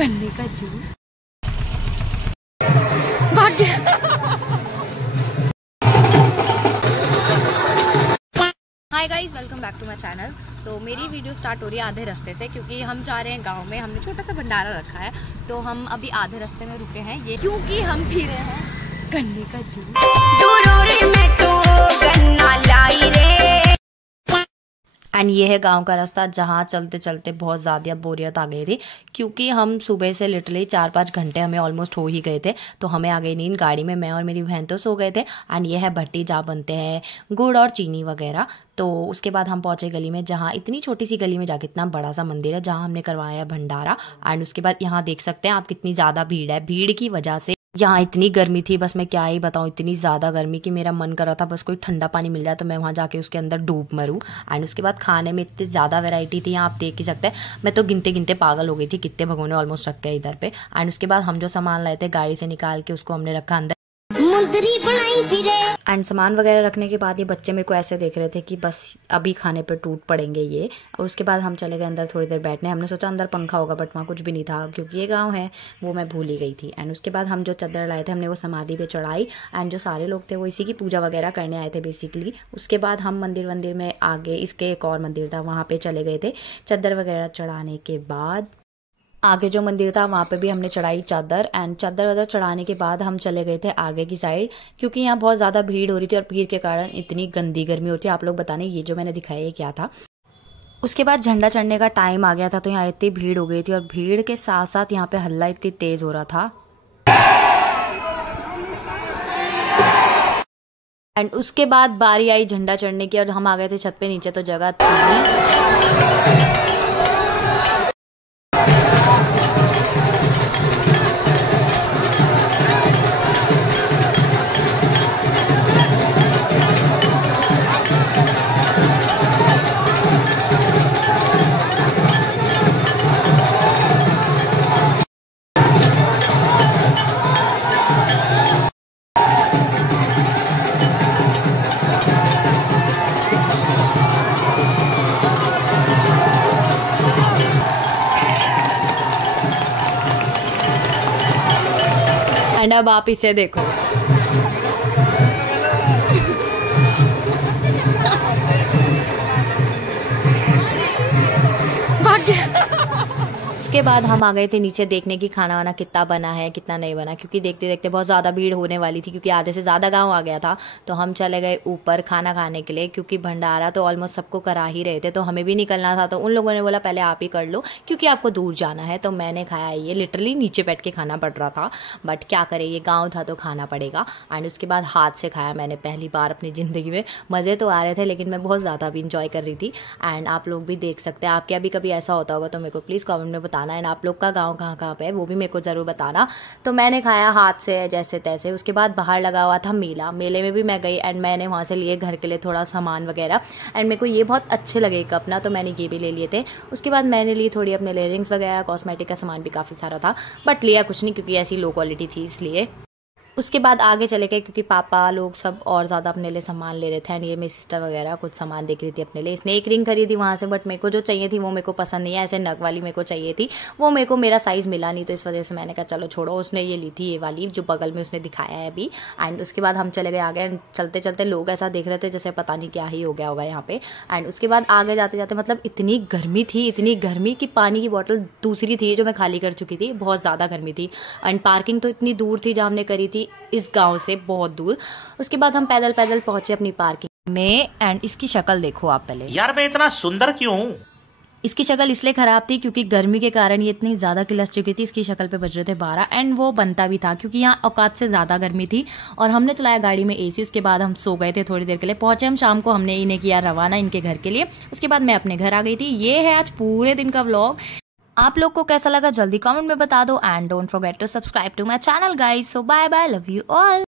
गन्ने का juice. Hi guys, welcome back to my channel. तो मेरी वीडियो स्टार्ट हो रही है आधे रास्ते से, क्योंकि हम जा रहे हैं गांव में। हमने छोटा सा भंडारा रखा है, तो हम अभी आधे रास्ते में रुके हैं। ये क्योंकि हम पी रहे हैं गन्ने का जूस। एंड ये है गांव का रास्ता, जहाँ चलते चलते बहुत ज़्यादा बोरियत आ गई थी, क्योंकि हम सुबह से लिटरली 4-5 घंटे हमें ऑलमोस्ट हो ही गए थे। तो हमें आ गई नींद। गाड़ी में मैं और मेरी बहन तो सो गए थे। एंड ये है भट्टी, जहाँ बनते हैं गुड़ और चीनी वगैरह। तो उसके बाद हम पहुंचे गली में, जहाँ इतनी छोटी सी गली में जाके इतना बड़ा सा मंदिर है, जहाँ हमने करवाया भंडारा। एंड उसके बाद यहाँ देख सकते हैं आप कितनी ज़्यादा भीड़ है। भीड़ की वजह से यहाँ इतनी गर्मी थी, बस मैं क्या ही बताऊँ, इतनी ज़्यादा गर्मी कि मेरा मन कर रहा था बस कोई ठंडा पानी मिल जाए तो मैं वहाँ जाके उसके अंदर डूब मरूँ। एंड उसके बाद खाने में इतनी ज़्यादा वैरायटी थी, यहाँ आप देख ही सकते हैं। मैं तो गिनते गिनते पागल हो गई थी, कितने भगोने ऑलमोस्ट रख गए इधर पे। एंड उसके बाद हम जो सामान लाए थे गाड़ी से निकाल के उसको हमने रखा अंदर। एंड सामान वगैरह रखने के बाद ये बच्चे मेरे को ऐसे देख रहे थे कि बस अभी खाने पे टूट पड़ेंगे ये। और उसके बाद हम चले गए अंदर थोड़ी देर बैठने। हमने सोचा अंदर पंखा होगा, बट वहाँ कुछ भी नहीं था, क्योंकि ये गांव है, वो मैं भूल ही गई थी। एंड उसके बाद हम जो चादर लाए थे हमने वो समाधि पे चढ़ाई। एंड जो सारे लोग थे वो इसी की पूजा वगैरह करने आए थे बेसिकली। उसके बाद हम मंदिर में आगे, इसके एक और मंदिर था वहाँ पे चले गए थे। चादर वगैरह चढ़ाने के बाद आगे जो मंदिर था वहाँ पे भी हमने चढ़ाई चादर। एंड चादर वादर चढ़ाने के बाद हम चले गए थे आगे की साइड, क्योंकि यहाँ बहुत ज़्यादा भीड़ हो रही थी और भीड़ के कारण इतनी गंदी गर्मी हो रही थी। आप लोग बताने ये जो मैंने दिखाया ये क्या था। उसके बाद झंडा चढ़ने का टाइम आ गया था, तो यहाँ इतनी भीड़ हो गई थी और भीड़ के साथ साथ यहाँ पे हल्ला इतनी तेज हो रहा था। एंड उसके बाद बारी आई झंडा चढ़ने की और हम आ गए थे छत पे। नीचे तो जगह थी। एंड अब आप इसे देखो। उसके बाद हम आ गए थे नीचे देखने की खाना वाना कितना बना है कितना नहीं बना, क्योंकि देखते देखते बहुत ज़्यादा भीड़ होने वाली थी, क्योंकि आधे से ज़्यादा गांव आ गया था। तो हम चले गए ऊपर खाना खाने के लिए, क्योंकि भंडारा तो ऑलमोस्ट सबको करा ही रहे थे, तो हमें भी निकलना था। तो उन लोगों ने बोला पहले आप ही कर लो, क्योंकि आपको दूर जाना है। तो मैंने खाया, ये लिटरली नीचे बैठ के खाना पड़ रहा था, बट क्या करें, ये गाँव था तो खाना पड़ेगा। एंड उसके बाद हाथ से खाया मैंने पहली बार अपनी ज़िंदगी में। मज़े तो आ रहे थे, लेकिन मैं बहुत ज़्यादा भी इंजॉय कर रही थी। एंड आप लोग भी देख सकते हैं, आपके अभी कभी ऐसा होता होगा तो मेरे को प्लीज़ कमेंट में बताना। एंड आप लोग का गाँव कहाँ पे है वो भी मेरे को ज़रूर बताना। तो मैंने खाया हाथ से जैसे तैसे। उसके बाद बाहर लगा हुआ था मेला, मेले में भी मैं गई। एंड मैंने वहाँ से लिए घर के लिए थोड़ा सामान वगैरह। एंड मेरे को ये बहुत अच्छे लगे कप ना, तो मैंने ये भी ले लिए थे। उसके बाद मैंने ली थोड़ी अपने इयररिंग्स वगैरह, कॉस्मेटिक का सामान भी काफ़ी सारा था, बट लिया कुछ नहीं क्योंकि ऐसी लो क्वालिटी थी इसलिए। उसके बाद आगे चले गए, क्योंकि पापा लोग सब और ज़्यादा अपने लिए सामान ले रहे थे। एंड ये मेरी सिस्टर वगैरह कुछ सामान देख रही थी अपने लिए। इसने एक रिंग खरीदी वहाँ से, बट मेरे को जो चाहिए थी वो मेरे को पसंद नहीं है, ऐसे नग वाली मेरे को चाहिए थी। वो मेरे को मेरा साइज़ मिला नहीं, तो इस वजह से मैंने कहा चलो छोड़ो। उसने ये ली थी, ये वाली जो बगल में उसने दिखाया है अभी। एंड उसके बाद हम चले गए आगे। एंड चलते चलते लोग ऐसा देख रहे थे जैसे पता नहीं क्या ही हो गया होगा यहाँ पे। एंड उसके बाद आगे जाते जाते मतलब इतनी गर्मी थी, इतनी गर्मी कि पानी की बॉटल दूसरी थी जो मैं खाली कर चुकी थी, बहुत ज़्यादा गर्मी थी। एंड पार्किंग तो इतनी दूर थी जहाँ हमने करी थी, इस गाँव से बहुत दूर। उसके बाद हम पैदल पैदल पहुंचे अपनी पार्किंग में। एंड इसकी शक्ल देखो आप पहले। यार मैं इतना सुंदर क्यों हूँ? इसकी शक्ल इसलिए खराब थी क्योंकि गर्मी के कारण ये इतनी ज़्यादा किलस चुकी थी। इसकी शक्ल पे बज रहे थे 12। एंड वो बनता भी था क्योंकि यहाँ औकात से ज़्यादा गर्मी थी। और हमने चलाया गाड़ी में एसी। उसके बाद हम सो गए थे थोड़ी देर के लिए। पहुंचे हम शाम को, हमने इन्हें किया रवाना इनके घर के लिए। उसके बाद मैं अपने घर आ गई थी। ये है आज पूरे दिन का व्लॉग। आप लोग को कैसा लगा जल्दी कमेंट में बता दो। And don't forget to subscribe to my channel guys. So bye bye, love you all.